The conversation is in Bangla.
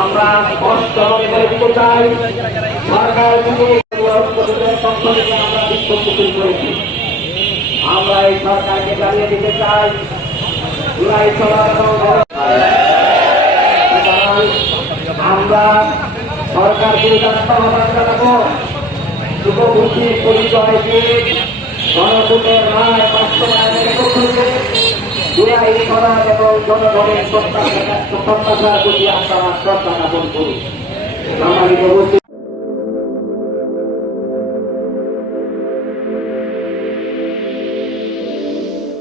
আমরা স্পষ্ট বলতে চাই, সরকার করেছি। আমরা এই সরকারকে জানিয়ে দিতে চাই, জুলাই আমরা সরকারকে জানাবো শুভবুদ্ধি পরিচয় দিয়ে গণভোটের রায় বাস্তবায়নের লক্ষ্যে জুলাই সমাজ এবং জনগণের প্রত্যাশার প্রতি আমরা শ্রদ্ধা জ্ঞাপন করি।